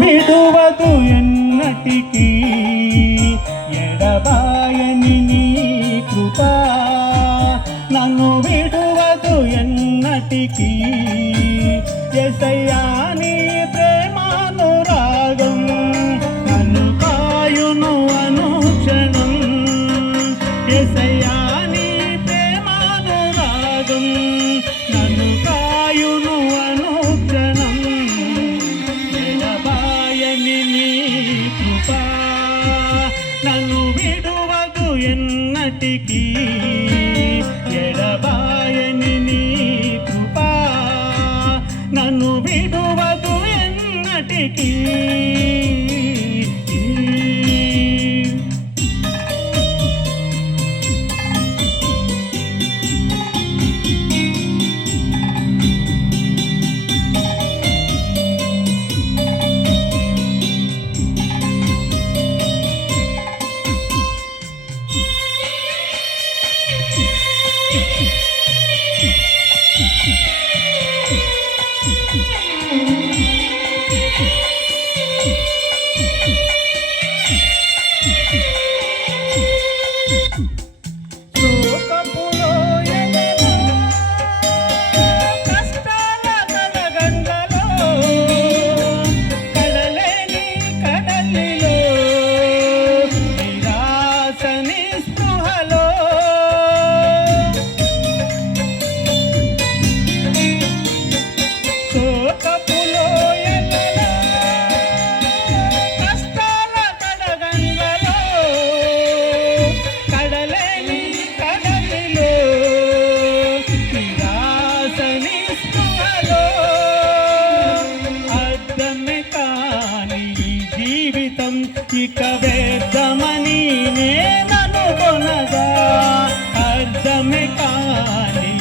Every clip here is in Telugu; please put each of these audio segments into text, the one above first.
విడువదు ఎన్నటికీ ఎడబాయని నీ కృప నన్ను విడువదు ఎన్నటికీ యేసయ్యా నీ ప్రేమానురాగం నన్ను కాయును అనుక్షణం యేసయ్యా నీ ప్రేమానురాగం నన్ను కాయును అనుక్షణం ఎడబాయని నీ కృప నన్ను విడువదు ఎన్నటికీ ఎడబాయని నీ కృప నన్ను విడువదు ఎన్నటికీ ఇక వేద్దామని నేననుకొనగా అర్థమే కాని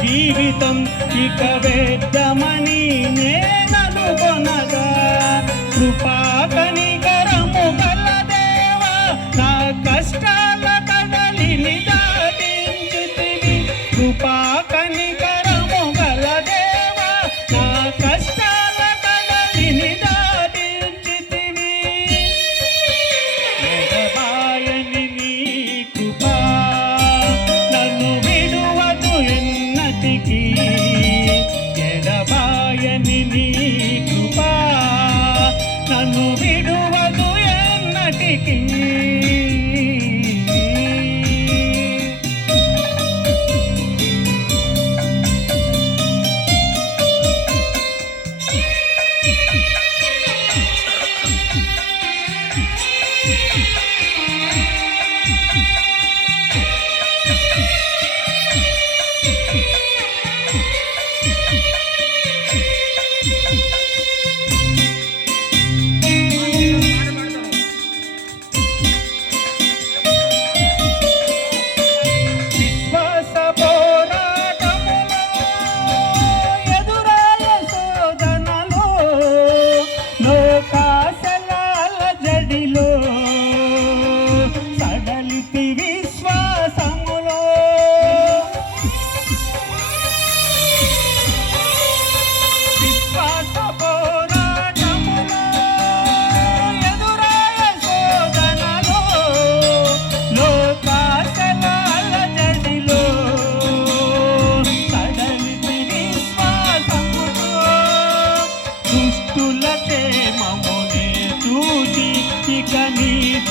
జీవితం ఇక వేద్దామని నేననుకొనగా కృపా కనికరము గల దేవా నా కష్టాల కడలిని దాటించితివి కృపా కనికరము గల దేవా నా కష్టాల కడలిని ఎడబాయని నీ కృప నన్ను విడువదు ఎన్నటికీ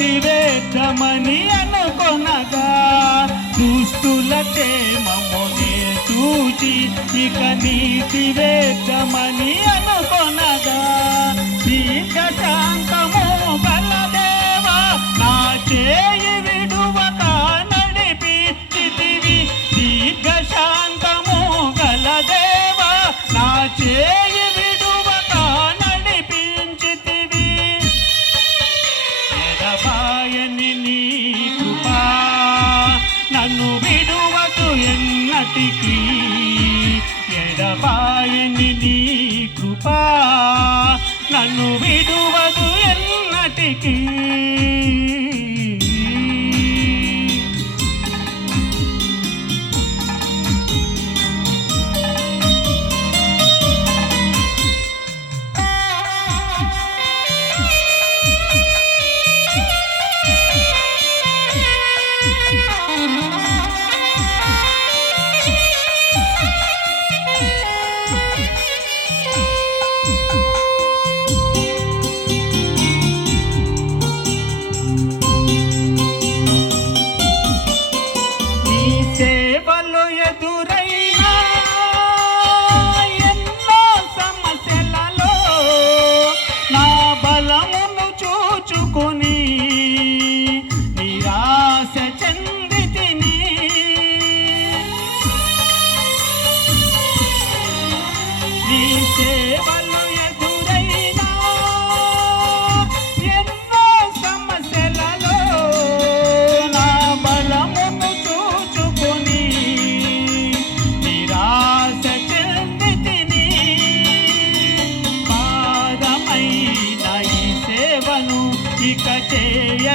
నీతివేద్దామని అనుకొనగా దుష్టుల క్షేమమునే చూచి ఇక నీతివేద్దామని అనుకొనగా దీర్ఘ శాంతము గల దేవా నా చేయి విడువక నడిపించితివి దీర్ఘ శాంతము గల దేవా నా చేయి ఎడబాయని నీ కృప నన్ను విడువదు ఎన్నటికీ ఎడబాయని నీ కృప నన్ను విడువదు ఎన్నటికీ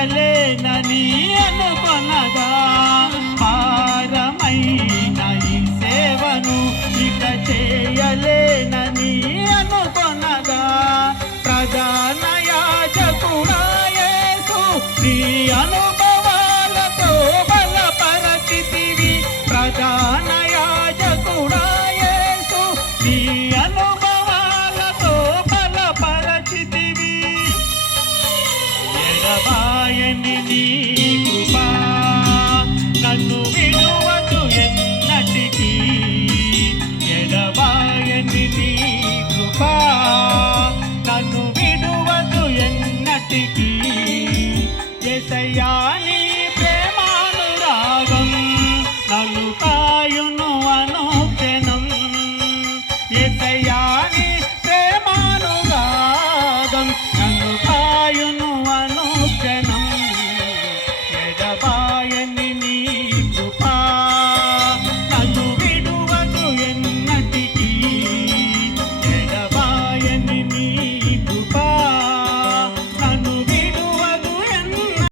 చేయలేనని అనుకొనగా భారమైన ఈ సేవను ఇక చేయలేనని అనుకొనగా ప్రధాన యాజకుడా యేసు నీ అనుభవాలతో బలపరచితివి ప్రధాన యాజకుడా యేసు నీ అనుభవాలతో బలపరచితివి ఎడబాయని నీ కృపా నన్ను విడువదు ఎన్నటికీ ఎడబాయని నీ కృపా నన్ను విడువదు ఎన్నటికీ యేసయ్యా నీ ప్రేమానురాగం నన్ను కాయును అనుక్షణం యేసయ్యా నీ ప్రేమానురాగం నన్ను